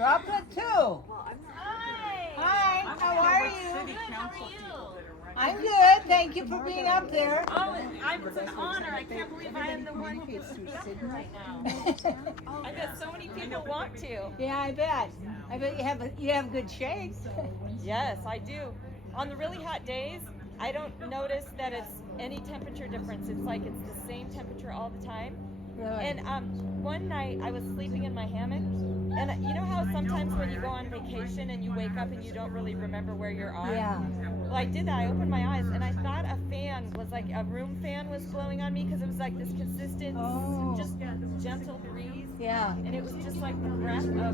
Droplet too. Hi. Hi, how are you? Good, how are you? I'm good. Thank you for being up there. Oh, it's an honor. I can't believe I am the one who gets to be up here right now. I bet so many people want to. Yeah, I bet. I bet you have good shape. Yes, I do. On the really hot days, I don't notice that it's any temperature difference. It's like it's the same temperature all the time. Really? And one night I was sleeping in my hammock, and you know how sometimes when you go on vacation and you wake up and you don't really remember where you are? Yeah. Well, I did that. I opened my eyes and I thought a fan was like a room fan was blowing on me because it was like this consistent, just gentle breeze. Yeah. And it was just like the breath of Luma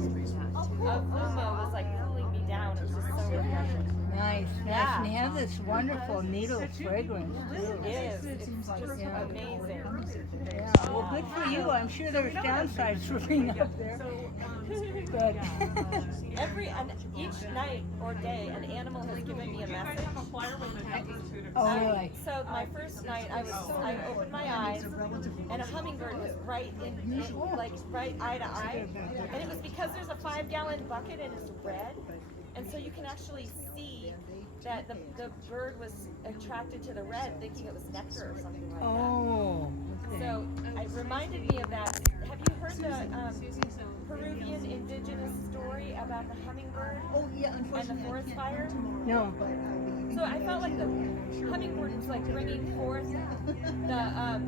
was like cooling me down. It was just so refreshing. Nice. Yeah. And you have this wonderful needle fragrance too. It is. It's just Yeah. amazing. Yeah. Well, good for you. I'm sure there's downsides for being up there. But Each night or day, an animal has given me a message. oh, really? So my first night, I opened my eyes, and a hummingbird was right eye to eye, and it was because there's a 5-gallon bucket and it's red, and so you can actually see that the bird was attracted to the red, thinking it was nectar or something like that. Oh. So it reminded me of that. Have you heard the Peruvian indigenous story about the hummingbird and the forest fire? No. So I felt like the hummingbird was like bringing forth the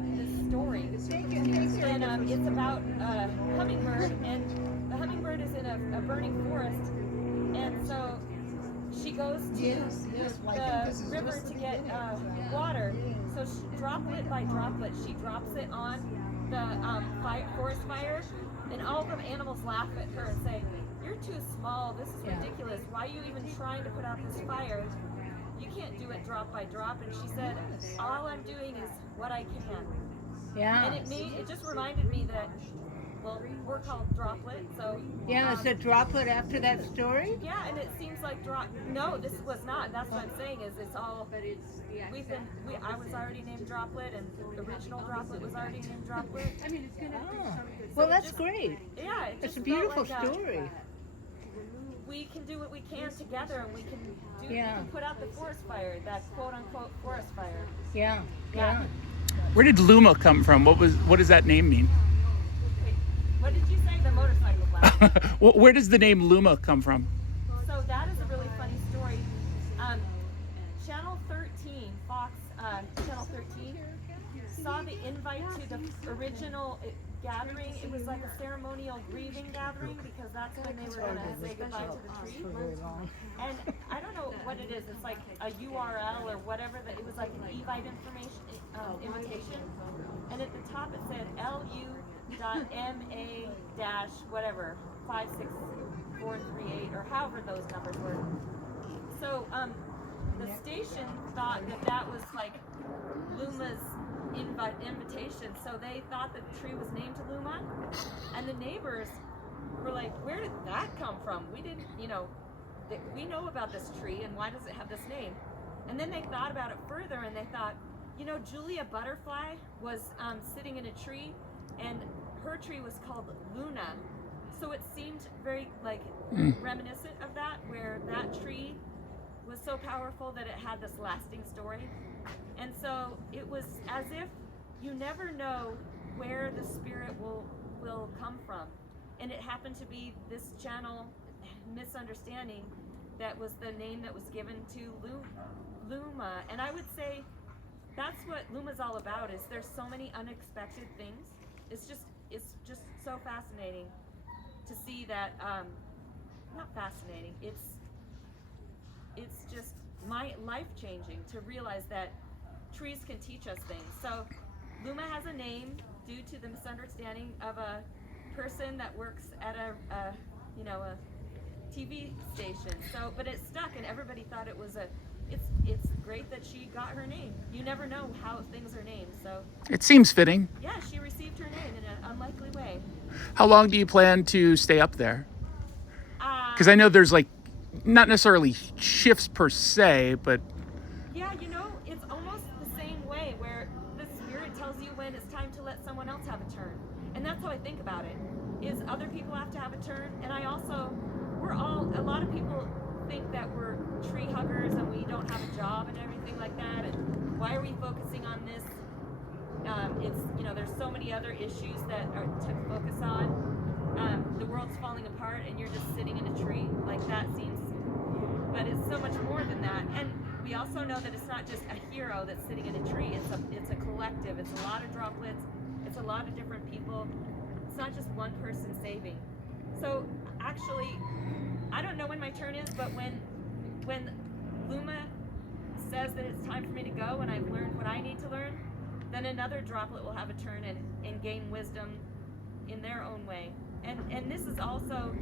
story, and it's about a hummingbird, and the hummingbird is in a burning forest, and so she goes to the river to get water. So droplet by droplet, she drops it on the forest fire, and all the animals laugh at her and say, "You're too small. This is ridiculous. Why are you even trying to put out this fire? You can't do it drop by drop." And she said, "All I'm doing is what I can." Yeah. And it just reminded me that, well, we're called Droplet, so Yeah, is it Droplet after that story? yeah, and it seems like no, this was not. That's what I'm saying is it's all. I was already named Droplet, and the original Droplet was already named Droplet. Oh. Well, that's great. Yeah, it It's just a beautiful felt like story. we can do what we can together, and we can we Yeah. can put out the forest fire, that quote unquote forest fire. Yeah. Yeah. Where did Luma come from? What does that name mean? Wait, what did you say? The motorcycle blast. Where does the name Luma come from? So that is a really funny story. Channel 13, Fox Channel 13, saw the invite to the original gathering. It was like a ceremonial grieving gathering because that's when they were going to say goodbye to the tree. And I don't know what it is. It's like a URL or whatever. That it was like an Evite information invitation. And at the top it said lu.ma dash whatever 56438 or however those numbers were. So the station thought that was like Luma's invitation, so they thought that the tree was named to Luma, and the neighbors were like, "Where did that come from? We didn't, we know about this tree, and why does it have this name?" And then they thought about it further, and they thought, Julia Butterfly was sitting in a tree, and her tree was called Luna, so it seemed very like reminiscent of that, where that tree was so powerful that it had this lasting story. And so it was as if you never know where the spirit will come from. And it happened to be this channel misunderstanding that was the name that was given to Luma. And I would say that's what Luma's all about, is there's so many unexpected things. It's just so fascinating to see that, not fascinating, it's just life-changing to realize that trees can teach us things. So Luma has a name due to the misunderstanding of a person that works at a TV station. So, but it stuck, and everybody thought it was it's great that she got her name. You never know how things are named. So It seems fitting. yeah, she received her name in an unlikely way. How long do you plan to stay up there? Because I know there's like not necessarily shifts per se, but Yeah, it's almost the same way where the spirit tells you when it's time to let someone else have a turn. And that's how I think about it, is other people have to have a turn. And I also lot of people think that we're tree huggers and we don't have a job and everything like that. And why are we focusing on this? It's, you know, there's so many other issues that are to focus on. The world's falling apart and you're just sitting in a tree. Like, that seems, but it's so much more than that. And we also know that it's not just a hero that's sitting in a tree. It's a collective. It's a lot of droplets. It's a lot of different people. It's not just one person saving. So actually, I don't know when my turn is, but when Luma says that it's time for me to go and I've learned what I need to learn, then another droplet will have a turn and gain wisdom in their own way. And this is also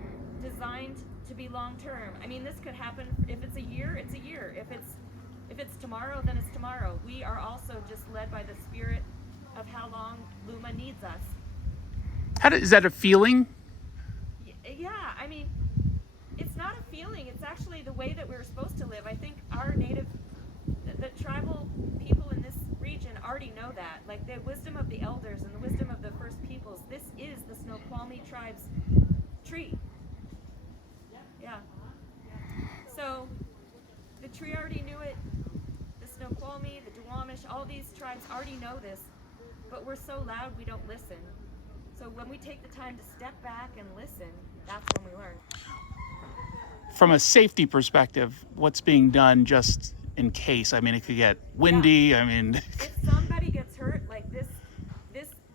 designed to be long term. I mean, this could happen. If it's a year, it's a year. If it's tomorrow, then it's tomorrow. We are also just led by the spirit of how long Luma needs us. Is that a feeling? Yeah, I mean, it's not a feeling. It's actually the way that we're supposed to live. I think the tribal people in this region already know that. Like, the wisdom of the elders and the wisdom of the first peoples. This is the Snoqualmie tribe's tree. Yeah. So the tree already knew it. The Snoqualmie, the Duwamish, all these tribes already know this, but we're so loud we don't listen. So when we take the time to step back and listen, that's when we learn. From a safety perspective, what's being done just in case? I mean, it could get windy. Yeah. I mean, if somebody gets hurt, like this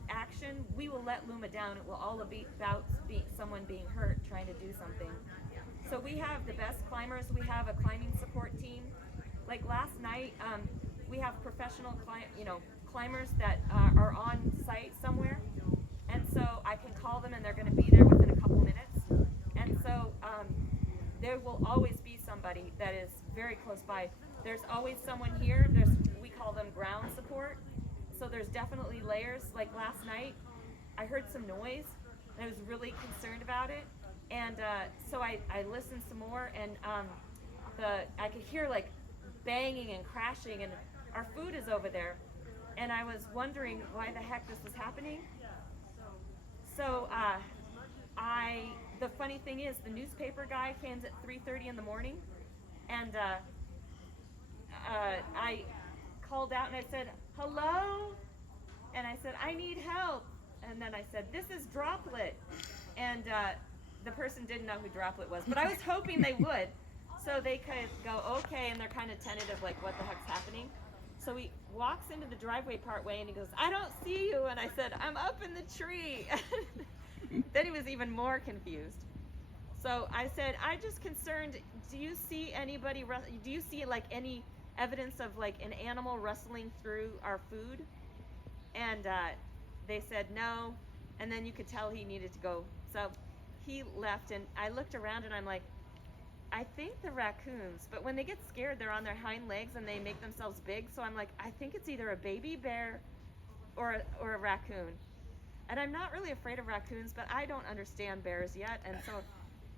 action, we will let Luma down. It will all be about someone being hurt trying to do something. So we have the best climbers. We have a climbing support team. Like last night, we have professional climbers that are on site somewhere, and so I can call them and they're going to be there within a couple minutes. And so there will always be somebody that is very close by. There's always someone here. We call them ground support. So there's definitely layers. Like last night, I heard some noise and I was really concerned about it. And so I listened some more, and I could hear like banging and crashing, and our food is over there. And I was wondering why the heck this was happening. So the funny thing is, the newspaper guy came at 3:30 in the morning, and I called out and I said, "Hello?" And I said, "I need help." And then I said, "This is Droplet." And the person didn't know who Droplet was, but I was hoping they would. So they could go, okay, and they're kind of tentative, like, what the heck's happening? So he walks into the driveway partway and he goes, "I don't see you." And I said, "I'm up in the tree." Then he was even more confused. So I said, "I'm just concerned, do you see anybody, do you see like any evidence of like an animal rustling through our food?" And they said no, and then you could tell he needed to go. So he left, and I looked around and I'm like, I think the raccoons, but when they get scared, they're on their hind legs and they make themselves big. So I'm like, I think it's either a baby bear or a raccoon. And I'm not really afraid of raccoons, but I don't understand bears yet. And so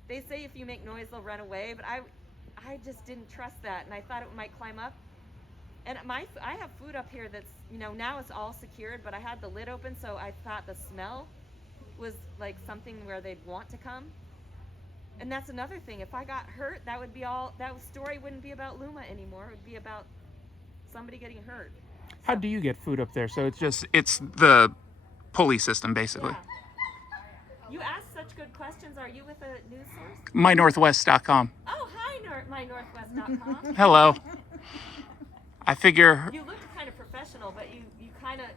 they say if you make noise, they'll run away, but I just didn't trust that, and I thought it might climb up. And I have food up here that's, now it's all secured, but I had the lid open, so I thought the smell was like something where they'd want to come. And that's another thing. If I got hurt, that story wouldn't be about Luma anymore. It would be about somebody getting hurt. how do you get food up there? So it's the pulley system, basically. Yeah. You ask such good questions. Are you with a news source? MyNorthwest.com. Oh, hi, mynorthwest.com. Hello. I figure You look kind of professional, but you kind of